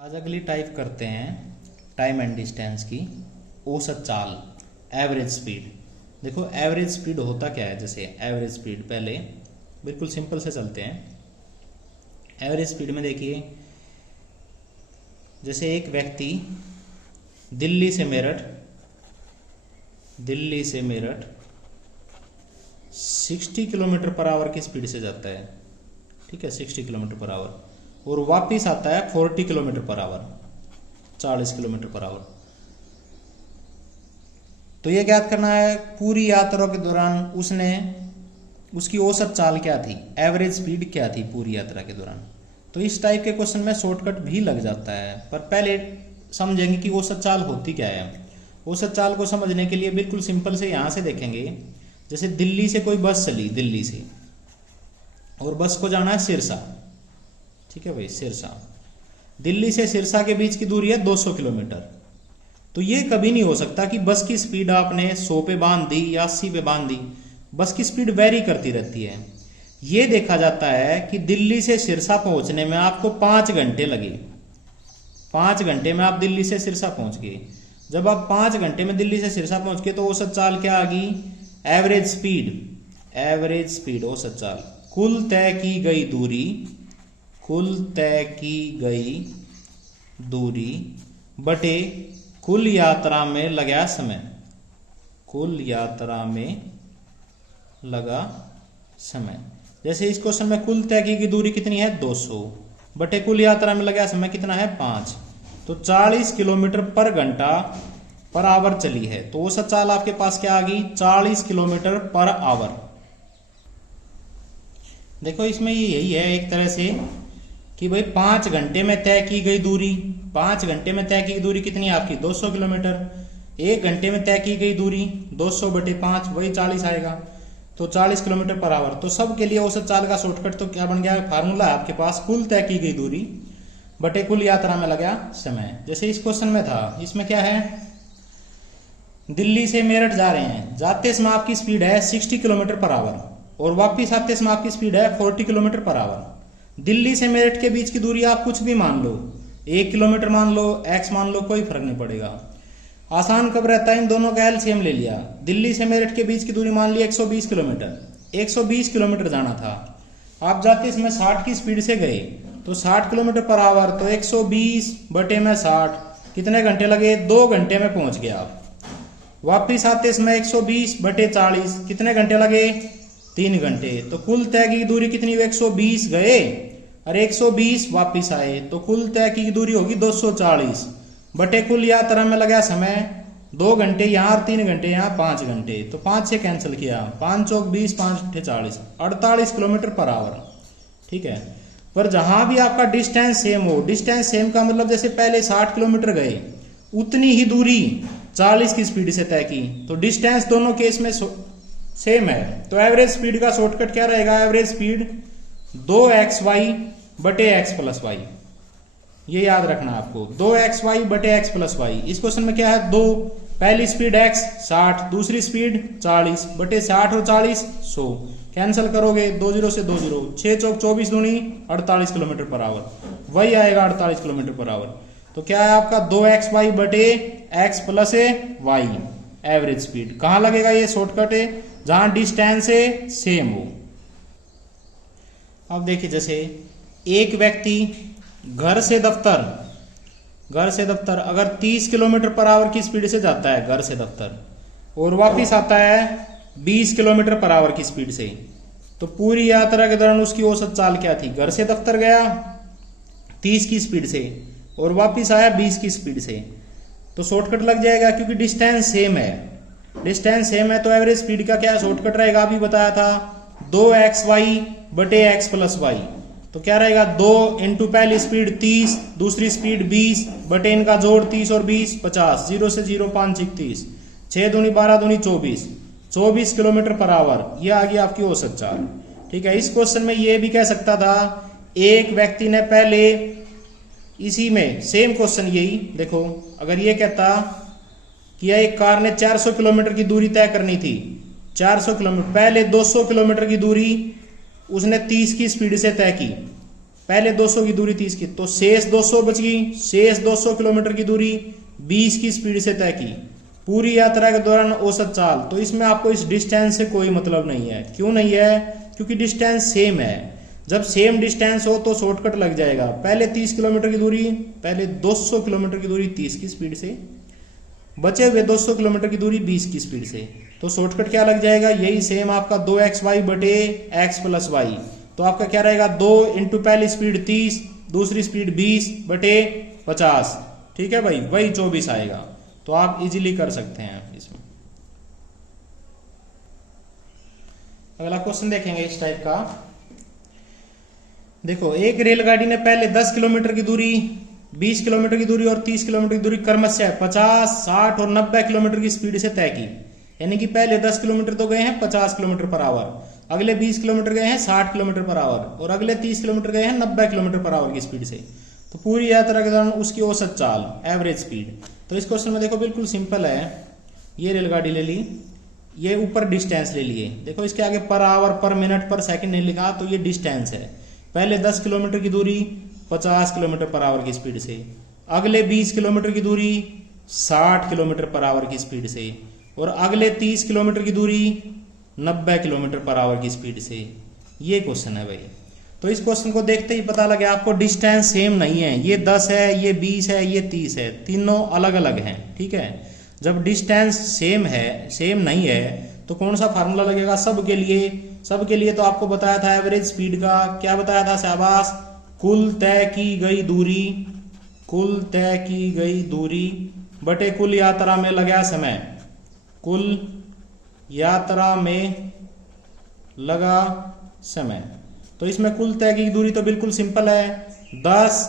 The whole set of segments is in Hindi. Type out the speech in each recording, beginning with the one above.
आज अगली टाइप करते हैं टाइम एंड डिस्टेंस की औसत चाल, एवरेज स्पीड। देखो एवरेज स्पीड होता क्या है, जैसे एवरेज स्पीड पहले बिल्कुल सिंपल से चलते हैं। एवरेज स्पीड में देखिए, जैसे एक व्यक्ति दिल्ली से मेरठ 60 किलोमीटर पर आवर की स्पीड से जाता है, ठीक है, 60 किलोमीटर पर आवर, और वापिस आता है 40 kilometre per hour, 40 kilometre per hour. तो ये ज्ञात करना है पूरी यात्रा के दौरान उसकी औसत चाल क्या थी, एवरेज स्पीड क्या थी पूरी यात्रा के दौरान। तो इस टाइप के क्वेश्चन में शॉर्टकट भी लग जाता है, पर पहले समझेंगे कि औसत चाल होती क्या है। औसत चाल को समझने के लिए बिल्कुल सिंपल से यहां से देखेंगे। जैसे दिल्ली से कोई बस चली, दिल्ली से, और बस को जाना है सिरसा, ठीक है भाई, सिरसा। दिल्ली से सिरसा के बीच की दूरी है 200 किलोमीटर। तो ये कभी नहीं हो सकता कि बस की स्पीड आपने 100 पे बांध दी या 80 पे बांध दी। बस की स्पीड वेरी करती रहती है। ये देखा जाता है कि दिल्ली से सिरसा पहुंचने में आपको 5 घंटे लगे। 5 घंटे में आप दिल्ली से सिरसा पहुंच गए। जब आप 5 घंटे में दिल्ली से सिरसा पहुंच गए तो औसत चाल क्या आ गई, एवरेज स्पीड औसत चाल, कुल तय की गई बटे कुल यात्रा में लगा समय। जैसे इस क्वेश्चन में कुल तय की गई दूरी कितनी है, 200, बटे कुल यात्रा में लगा समय कितना है, 5। तो 40 किलोमीटर पर घंटा पर आवर चली है। तो औसत चाल आपके पास क्या आ गई, 40 किलोमीटर पर आवर। देखो इसमें यही है एक तरह से कि भाई 5 घंटे में तय की गई दूरी, 5 घंटे में तय की गई दूरी कितनी है आपकी, 200 किलोमीटर। 1 घंटे में तय की गई दूरी 200 बटे 5, वही 40 आएगा। तो 40 किलोमीटर पर आवर। तो सब के लिए औसत चाल का शॉर्टकट तो क्या बन गया, फार्मूला है आपके पास, कुल तय की गई दूरी बटे कुल यात्रा में लगा समय। जैसे इस क्वेश्चन में था, इसमें क्या है, दिल्ली से मेरठ जा रहे हैं, जाते समय आपकी स्पीड है 60 किलोमीटर पर आवर और वापिस आते समय आपकी स्पीड है 40 किलोमीटर पर आवर। दिल्ली से मेरठ के बीच की दूरी आप कुछ भी मान लो, 1 किलोमीटर मान लो, x मान लो, कोई फर्क नहीं पड़ेगा। आसान कब रहता है, इन दोनों का एलसीएम ले लिया। दिल्ली से मेरठ के बीच की दूरी मान ली 120 किलोमीटर। 120 किलोमीटर जाना था, आप जाते समय 60 की स्पीड से गए, तो 60 किलोमीटर पर आवर, तो 120 बटे में 60, कितने घंटे लगे, 2 घंटे में पहुंच गए आप। वापिस आते समय 120 बटे 40, कितने घंटे लगे, 3 घंटे। तो कुल तय की दूरी कितनी हुई, 120 गए और 120 वापिस आए, तो कुल तय की दूरी होगी 240 बटे कुल यात्रा में लगा समय 2 घंटे यहाँ और 3 घंटे यहाँ, 5 घंटे। तो 5 से कैंसिल किया, 5 चौक 20, 5 अट्ठे 40, 48 किलोमीटर पर आवर, ठीक है। पर जहां भी आपका डिस्टेंस सेम हो, डिस्टेंस सेम का मतलब जैसे पहले 60 किलोमीटर गए, उतनी ही दूरी 40 की स्पीड से तय की, तो डिस्टेंस दोनों केस में सेम है। तो एवरेज स्पीड का शॉर्टकट क्या रहेगा, एवरेज स्पीड 2xy बटे x प्लस वाई। ये याद रखना आपको, 2xy बटे x प्लस वाई। इस क्वेश्चन में क्या है, 2, पहली स्पीड x 60, दूसरी स्पीड 40 बटे 60 और 40 100, कैंसिल करोगे 2 0 से 2 0, 6 चौक 24 दूनी 48 किलोमीटर पर आवर, वही आएगा 48 किलोमीटर पर आवर। तो क्या है आपका 2xy बटे x plus Y average speed. कहां लगेगा, ये शॉर्टकट है जहां डिस्टेंस सेम हो। अब देखिए, जैसे एक व्यक्ति घर से दफ्तर अगर 30 किलोमीटर पर आवर की स्पीड से जाता है घर से दफ्तर, और वापिस आता है 20 किलोमीटर पर आवर की स्पीड से, तो पूरी यात्रा के दौरान उसकी औसत चाल क्या थी, घर से दफ्तर गया 30 की स्पीड से और वापिस आया 20 की स्पीड से, तो शॉर्टकट लग जाएगा क्योंकि डिस्टेंस सेम है। डिस्टेंस सेम है तो एवरेज स्पीड का क्या शॉर्टकट रहेगा, अभी बताया था, 2xy बटे x प्लस वाई। तो क्या रहेगा, 2 इंटू पहली स्पीड 30, दूसरी स्पीड 20 बटे इनका जोड़ 30 और 20 50, 0 से 0 5 30, 6 दूनी 12 दूनी 24 किलोमीटर पर आवर। यह आ गई आपकी औसत चाल, ठीक है। इस क्वेश्चन में यह भी कह सकता था, एक व्यक्ति ने पहले इसी में सेम क्वेश्चन यही देखो, अगर ये कहता कि एक कार ने 400 किलोमीटर की दूरी तय करनी थी, 400 किलोमीटर, पहले 200 किलोमीटर की दूरी उसने 30 की स्पीड से तय की, पहले 200 की दूरी 30 की, तो शेष 200 बच गई। शेष 200 किलोमीटर की दूरी 20 की स्पीड से तय की। पूरी यात्रा के दौरान औसत चाल, तो इसमें आपको इस डिस्टेंस से कोई मतलब नहीं है। क्यों नहीं है? क्योंकि डिस्टेंस सेम है। जब सेम डिस्टेंस हो तो शॉर्टकट लग जाएगा। पहले 30 किलोमीटर की दूरी, पहले 200 किलोमीटर की दूरी 30 की स्पीड से, बचे हुए 200 किलोमीटर की दूरी 20 की स्पीड से, तो शॉर्टकट क्या लग जाएगा? यही सेम आपका 2xy बटे x प्लस वाई। तो आपका क्या रहेगा? 2 इंटू पहली स्पीड 30, दूसरी स्पीड 20 बटे 50। ठीक है भाई, वही 24 आएगा। तो आप इजीली कर सकते हैं इसमें। अगला क्वेश्चन देखेंगे इस टाइप का। देखो, एक रेलगाड़ी ने पहले 10 किलोमीटर की दूरी, 20 किलोमीटर की दूरी और 30 किलोमीटर की दूरी क्रमशः 50, 60 और 90 किलोमीटर की स्पीड से तय की। यानी कि पहले 10 किलोमीटर तो गए हैं 50 किलोमीटर पर आवर, अगले 20 किलोमीटर गए हैं 60 किलोमीटर पर आवर और अगले 30 किलोमीटर गए हैं 90 किलोमीटर पर आवर की स्पीड से। तो पूरी यात्रा के दौरान उसकी औसत चाल, एवरेज स्पीड। तो इस क्वेश्चन में देखो बिल्कुल सिंपल है। ये रेलगाड़ी ले ली, ये ऊपर डिस्टेंस ले लिए। देखो इसके आगे पर आवर, पर मिनट, पर सेकंड नहीं लिखा, तो ये डिस्टेंस है। पहले 10 किलोमीटर की दूरी 50 किलोमीटर पर आवर की स्पीड से, अगले 20 किलोमीटर की दूरी 60 किलोमीटर पर आवर की स्पीड से और अगले 30 किलोमीटर की दूरी 90 किलोमीटर पर आवर की स्पीड से। ये क्वेश्चन है भाई। तो इस क्वेश्चन को देखते ही पता लगे आपको डिस्टेंस सेम नहीं है। ये 10 है, ये 20 है, ये 30 है, तीनों अलग अलग हैं। ठीक है, जब डिस्टेंस सेम है, सेम नहीं है, तो कौन सा फार्मूला लगेगा सबके लिए? सबके लिए तो आपको बताया था एवरेज स्पीड का। क्या बताया था? शाबाश, कुल तय की गई दूरी, कुल तय की गई दूरी बटे कुल यात्रा में लगा समय, कुल यात्रा में लगा समय। तो इसमें कुल तय की दूरी तो बिल्कुल सिंपल है, 10,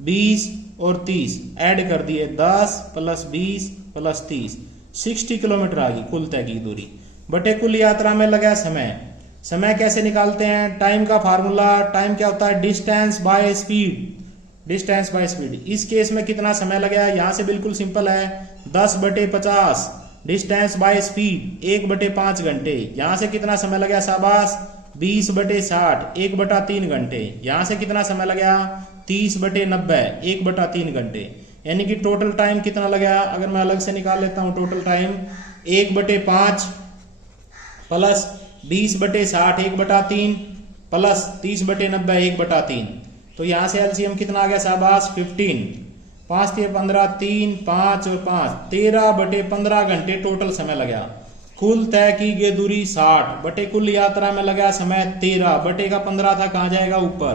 20 और 30 ऐड कर दिए, 10 प्लस 20 प्लस 30, 60 किलोमीटर आ गई कुल तय की दूरी बटे कुल यात्रा में लगा समय। समय कैसे निकालते हैं? टाइम का फार्मूला। टाइम क्या होता है? Distance by speed. Distance by speed. इस केस में कितना समय लगा? यहां से बिल्कुल सिंपल है, 10 बटे 50 डिस्टेंस बाय स्पीड 1 बटे 5 घंटे। यहां से कितना समय लगा? शाबाश, 20 बटे 60 1 बटा 3 घंटे। यहां से कितना समय लगा? 30 बटे 90 1 बटा 3 घंटे। यानी कि टोटल टाइम कितना लगा? अगर मैं अलग से निकाल लेता हूं टोटल टाइम, 1 बटे 5 प्लस 20 बटे 60 1 बटा 3 प्लस 30 बटे 90 1 बटा 3। तो यहां से एलसीएम कितना आ गया? शाबाश, 15, 5 3 15, 3 5 और 5 13 बटे 15 घंटे टोटल समय लगा। कुल तय की गई दूरी 60 बटे कुल यात्रा में लगा समय 13 बटे का 15 था, कहां जाएगा? ऊपर।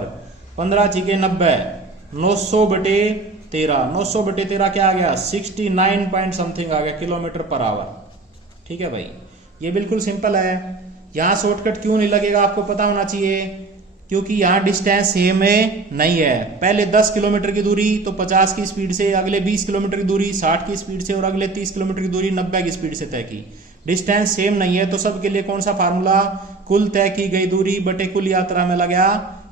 15 छिके 90, 900 बटे 13, 900 बटे 13 क्या आ गया? 69 पॉइंट समथिंग आ गया किलोमीटर पर आवर। ठीक है भाई, ये बिल्कुल सिंपल है। यहां शॉर्टकट क्यों नहीं लगेगा आपको पता होना चाहिए, क्योंकि यहां डिस्टेंस सेम नहीं है। पहले 10 किलोमीटर की दूरी तो 50 की स्पीड से, अगले 20 किलोमीटर की दूरी 60 की स्पीड से और अगले 30 किलोमीटर की दूरी 90 की स्पीड से तय की। डिस्टेंस सेम नहीं है, तो सबके लिए कौन सा फार्मूला? कुल तय की गई दूरी बटे कुल यात्रा में लगा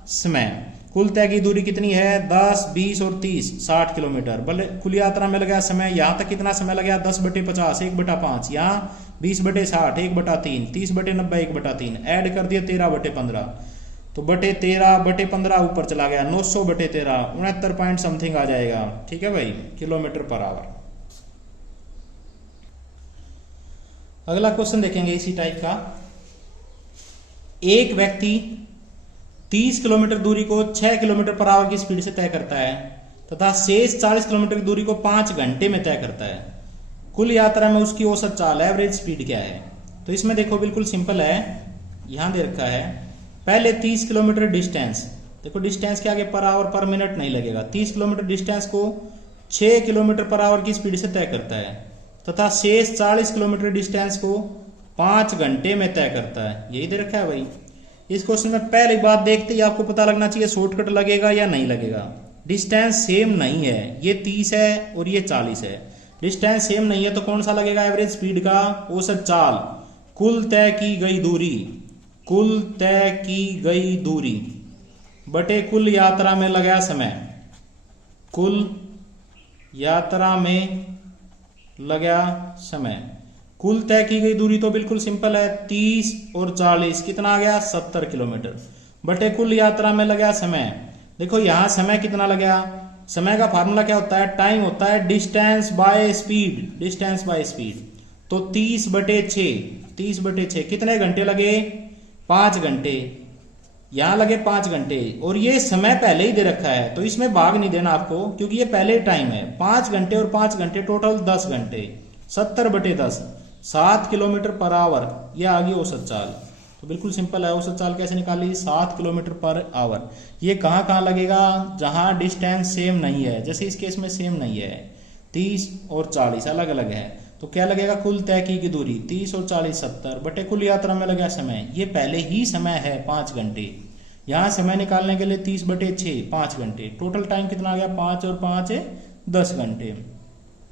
समय। कुल तय की दूरी कितनी है? 10, 20 और 30, 60 किलोमीटर। भले कुल यात्रा में लगा समय, यहां तक कितना समय लगा? 10 बटे 50 1 बटा 5, यहाँ 20 बटे 60 1 बटा 3, 30 बटे 90 1 बटा 3, ऐड कर दिया 13 बटे 15, तो बटे 13 बटे 15 ऊपर चला गया, 900 बटे 13 69 पॉइंट समथिंग आ जाएगा। ठीक है भाई, किलोमीटर पर आवर। अगला क्वेश्चन देखेंगे इसी टाइप का। एक व्यक्ति 30 किलोमीटर दूरी को 6 किलोमीटर पर आवर की स्पीड से तय करता है तथा शेष 40 किलोमीटर की दूरी को 5 घंटे में तय करता है। कुल यात्रा में उसकी औसत चाल, एवरेज स्पीड क्या है? तो इसमें देखो बिल्कुल सिंपल है, यहां दे रखा है पहले 30 किलोमीटर डिस्टेंस। देखो डिस्टेंस के आगे पर आवर पर मिनट नहीं लगेगा। 30 किलोमीटर डिस्टेंस को 6 किलोमीटर पर आवर की स्पीड से तय करता है तथा शेष 40 किलोमीटर डिस्टेंस को 5 घंटे में तय करता है। यही दे रखा है भाई। इस क्वेश्चन में पहली बात देखते ही आपको पता लगना चाहिए शॉर्टकट लगेगा या नहीं लगेगा। डिस्टेंस सेम नहीं है, ये 30 है और ये 40 है। डिस्टेंस सेम नहीं है तो कौन सा लगेगा? एवरेज स्पीड का औसत चाल। कुल तय की गई दूरी, कुल तय की गई दूरी बटे कुल यात्रा में लगा समय, कुल यात्रा में लगा समय। कुल तय की गई दूरी तो बिल्कुल सिंपल है, 30 और 40 कितना आ गया? 70 किलोमीटर बटे कुल यात्रा में लगा समय। देखो यहाँ समय कितना लगेगा, समय का फार्मूला क्या होता है, टाइम होता है distance by speed, distance by speed. तो 30/6 कितने घंटे लगे, 5 घंटे। यहां लगे 5 घंटे और ये समय पहले ही दे रखा है, तो इसमें भाग नहीं देना आपको क्योंकि ये पहले टाइम है। 5 घंटे और 5 घंटे टोटल 10 घंटे, 70/10, 7 किलोमीटर पर आवर। ये आ गई औसत चाल। तो बिल्कुल सिंपल है, औसत चाल कैसे निकाली, 7 किलोमीटर पर आवर। ये कहाँ कहाँ लगेगा, जहां डिस्टेंस सेम नहीं है, जैसे इस केस में सेम नहीं है, 30 और 40 अलग अलग है। तो क्या लगेगा, कुल तय की दूरी 30 और 40 70 बटे कुल यात्रा में लगा समय। ये पहले ही समय है 5 घंटे। यहाँ समय निकालने के लिए 30/6 5 घंटे, टोटल टाइम कितना आ गया, 5 और 5 10 घंटे।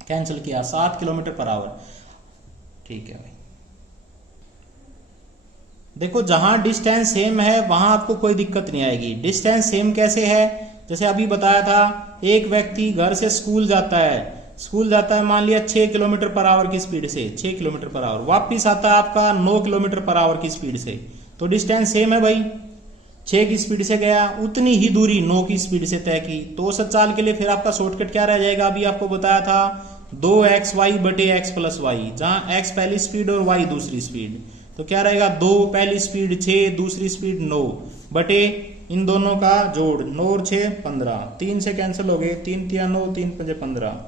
कैंसिल किया, 7 किलोमीटर पर आवर। ठीक है भाई। देखो जहां डिस्टेंस सेम है वहां आपको कोई दिक्कत नहीं आएगी। डिस्टेंस सेम कैसे है, जैसे अभी बताया था, एक व्यक्ति घर से स्कूल जाता है मान लिया 6 किलोमीटर पर आवर की स्पीड से, 6 किलोमीटर पर आवर, वापिस आता है आपका 9 किलोमीटर पर आवर की स्पीड से। तो डिस्टेंस सेम है भाई, 6 की स्पीड से गया, उतनी ही दूरी 9 की स्पीड से तय की। तो औसत चाल के लिए फिर आपका शॉर्टकट क्या रह जाएगा, अभी आपको बताया था 2xy/x+y, जहां x पहली स्पीड और y दूसरी स्पीड। तो क्या रहेगा, 2 पहली स्पीड 6, दूसरी स्पीड 9 बटे इन दोनों का जोड़, 9 और 6 15, 3 से कैंसिल हो गए, 3 तिया 9, 3 पंजे 15।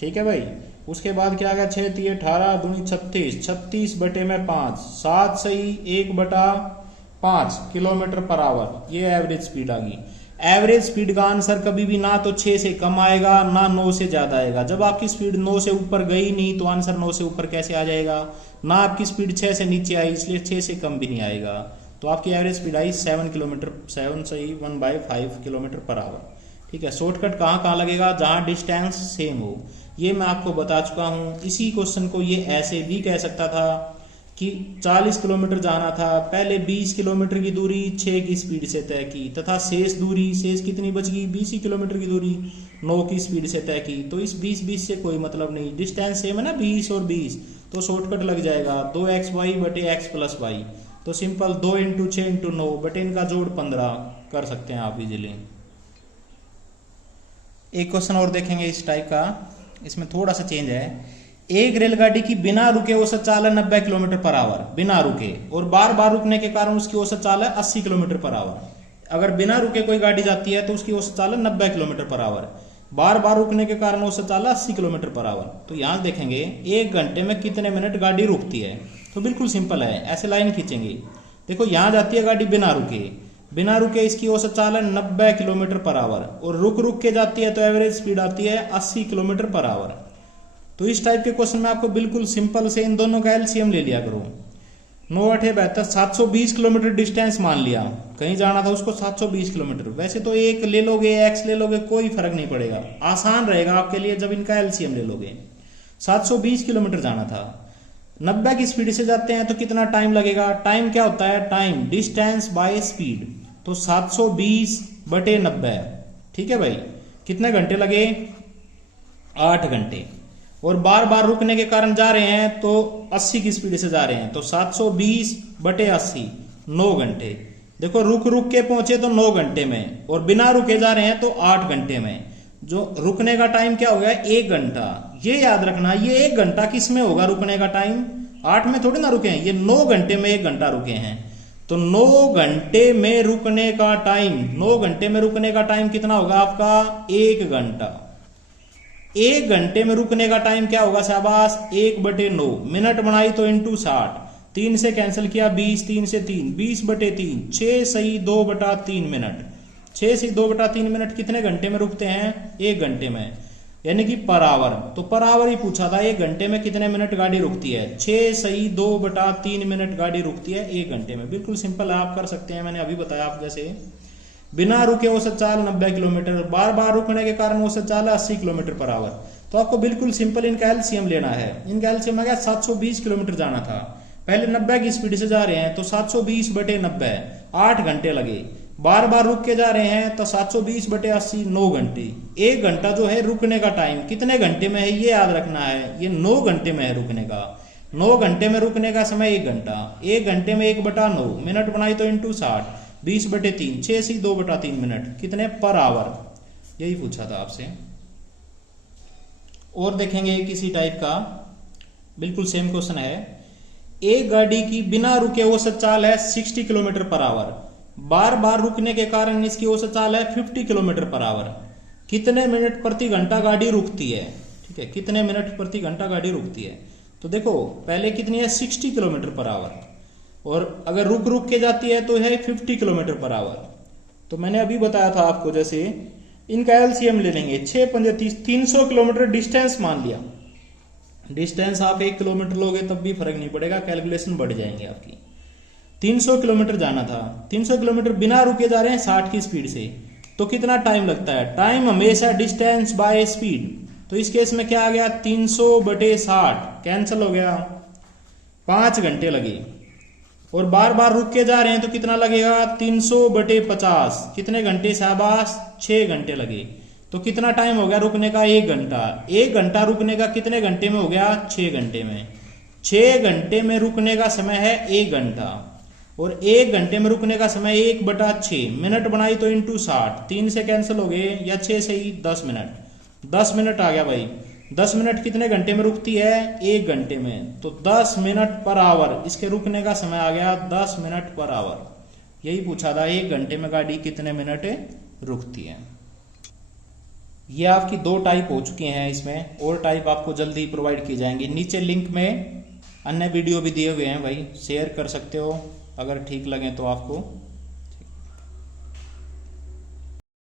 ठीक है भाई। उसके बाद क्या आ गया, 6 तिये 18 दूनी 36, 36/5, 7 सही 1/5 किलोमीटर पर आवर। ये एवरेज स्पीड आ गई। एवरेज स्पीड का आंसर कभी भी ना तो 6 से कम आएगा ना 9 से ज्यादा आएगा। जब आपकी स्पीड 9 से ऊपर गई नहीं तो आंसर 9 से ऊपर कैसे आ जाएगा, ना आपकी स्पीड 6 से नीचे आई इसलिए 6 से कम भी नहीं आएगा। तो आपकी एवरेज स्पीड आई 7 किलोमीटर, 7 सही 1/5 किलोमीटर पर आवर। ठीक है। शॉर्टकट कहाँ कहाँ लगेगा, जहां डिस्टेंस सेम हो। ये मैं आपको बता चुका हूं। इसी क्वेश्चन को ये ऐसे भी कह सकता था कि 40 किलोमीटर जाना था, पहले 20 किलोमीटर की दूरी 6 की स्पीड से तय की, तथा शेष दूरी, शेष कितनी बच गई, 20 किलोमीटर की दूरी 9 की स्पीड से तय की। तो इस 20 से कोई मतलब नहीं, डिस्टेंस सेम है ना 20 और 20, तो शॉर्टकट लग जाएगा 2xy/x+y। तो सिंपल 2 × 6 × 9 बटे इनका जोड़ 15 कर सकते हैं आप इजीली। एक क्वेश्चन और देखेंगे इस टाइप का, इसमें थोड़ा सा चेंज है। एक रेलगाड़ी की बिना रुके औसत चाल है 90 किलोमीटर पर आवर, बिना रुके, और बार बार रुकने के कारण उसकी औसत चाल है 80 किलोमीटर पर आवर। अगर बिना रुके कोई गाड़ी जाती है तो उसकी औसत चाल है 90 किलोमीटर पर आवर, बार बार रुकने के कारण औसत चाल है 80 किलोमीटर पर आवर। तो यहां देखेंगे 1 घंटे में कितने मिनट गाड़ी रुकती है। तो बिल्कुल सिंपल है, ऐसे लाइन खींचेंगे। देखो यहां जाती है गाड़ी बिना रुके इसकी औसत चाल है 90 किलोमीटर पर आवर, और रुक के जाती है तो एवरेज स्पीड आती है 80 किलोमीटर पर आवर। तो इस टाइप के क्वेश्चन में आपको बिल्कुल सिंपल से इन दोनों का एलसीएम ले लिया करो। 9 8 72, 720 किलोमीटर डिस्टेंस मान लिया, कहीं जाना था उसको 720 किलोमीटर। वैसे तो एक ले लोगे, एक्स ले लोगे, कोई फर्क नहीं पड़ेगा, आसान रहेगा आपके लिए जब इनका एलसीएम ले लोगे। 720 किलोमीटर जाना था, 90 की स्पीड से जाते हैं तो कितना टाइम लगेगा। टाइम क्या होता है, टाइम डिस्टेंस बाय स्पीड। तो 720/90। ठीक है भाई, कितने घंटे लगे, 8 घंटे। और बार बार रुकने के कारण जा रहे हैं तो 80 की स्पीड से जा रहे हैं, तो 720/80 9 घंटे। देखो रुक के पहुंचे तो 9 घंटे में, और बिना रुके जा रहे हैं तो 8 घंटे में। जो रुकने का टाइम क्या हो गया, 1 घंटा। ये याद रखना, ये 1 घंटा किस में होगा रुकने का टाइम, 8 में थोड़ी ना रुके हैं, ये 9 घंटे में 1 घंटा रुके हैं। तो 9 घंटे में रुकने का टाइम, 9 घंटे में रुकने का टाइम कितना होगा आपका, 1 घंटा। 1 घंटे में रुकने का टाइम क्या होगा शाबाश, 1/9। मिनट बनाई तो इंटू 60, 3 से कैंसिल किया 20, 3 से 3, 20/3, 6 सही 2/3 मिनट। 6 से 2/3 मिनट कितने घंटे में रुकते हैं, 1 घंटे में, यानी कि पर आवर। तो पर आवर ही पूछा था, 1 घंटे में कितने मिनट गाड़ी रुकती है, 6 सही 2/3 मिनट गाड़ी रुकती है 1 घंटे में। बिल्कुल सिंपल है, आप कर सकते हैं, मैंने अभी बताया आप जैसे। बिना रुके औसत चाल 90 किलोमीटर, बार बार रुकने के कारण औसत चाल 80 किलोमीटर पर आवर। तो आपको बिल्कुल सिंपल इनका एलसीएम लेना है। इनका एलसीएम आ गया 720 किलोमीटर जाना था, पहले 90 की स्पीड से जा रहे हैं तो 720/90 8 घंटे लगे। बार बार रुक के जा रहे हैं तो 720/80 9 घंटे। 1 घंटा जो है रुकने का टाइम कितने घंटे में है ये याद रखना है, ये 9 घंटे में है रुकने का। 9 घंटे में रुकने का समय 1 घंटा, 1 घंटे में 1/9 मिनट बनाई तो इंटू 60, 20/3, 6 से 2/3 मिनट, कितने पर आवर, यही पूछा था आपसे। और देखेंगे किसी टाइप का, बिल्कुल सेम क्वेश्चन है। एक गाड़ी की बिना रुके औसत चाल है 60 किलोमीटर पर आवर, बार बार रुकने के कारण इसकी औसत चाल है 50 किलोमीटर पर आवर। कितने मिनट प्रति घंटा गाड़ी रुकती है, ठीक है, कितने मिनट प्रति घंटा गाड़ी रुकती है। तो देखो पहले कितनी है 60 किलोमीटर पर आवर, और अगर रुक रुक के जाती है तो है 50 किलोमीटर पर आवर। तो मैंने अभी बताया था आपको, जैसे इनका एलसीएम ले लेंगे, 6 पंजे 30, 300 किलोमीटर डिस्टेंस मान लिया। डिस्टेंस आप 1 किलोमीटर लोगे तब भी फर्क नहीं पड़ेगा, कैलकुलेशन बढ़ जाएंगे आपकी। 300 किलोमीटर जाना था, 300 किलोमीटर बिना रुके जा रहे हैं 60 की स्पीड से, तो कितना टाइम लगता है। टाइम हमेशा डिस्टेंस बाय स्पीड, तो इस केस में क्या आ गया 300/60, कैंसिल हो गया, 5 घंटे लगे। और बार बार रुक के जा रहे हैं तो कितना लगेगा 300/50, कितने घंटे शाबाश 6 घंटे लगे। तो कितना टाइम हो गया रुकने का 1 घंटा। 1 घंटा रुकने का कितने घंटे में हो गया 6 घंटे में। 6 घंटे में रुकने का समय है 1 घंटा, और 1 घंटे में रुकने का समय 1/6, मिनट बनाई तो इंटू 60, 3 से कैंसिल हो गए या 6 से ही 10 मिनट, 10 मिनट आ गया भाई। 10 मिनट कितने घंटे में रुकती है 1 घंटे में, तो 10 मिनट पर आवर, इसके रुकने का समय आ गया 10 मिनट पर आवर। यही पूछा था 1 घंटे में गाड़ी कितने मिनट रुकती है। ये आपकी 2 टाइप हो चुकी हैं, इसमें और टाइप आपको जल्दी ही प्रोवाइड की जाएंगी। नीचे लिंक में अन्य वीडियो भी दिए हुए हैं भाई, शेयर कर सकते हो अगर ठीक लगे तो आपको।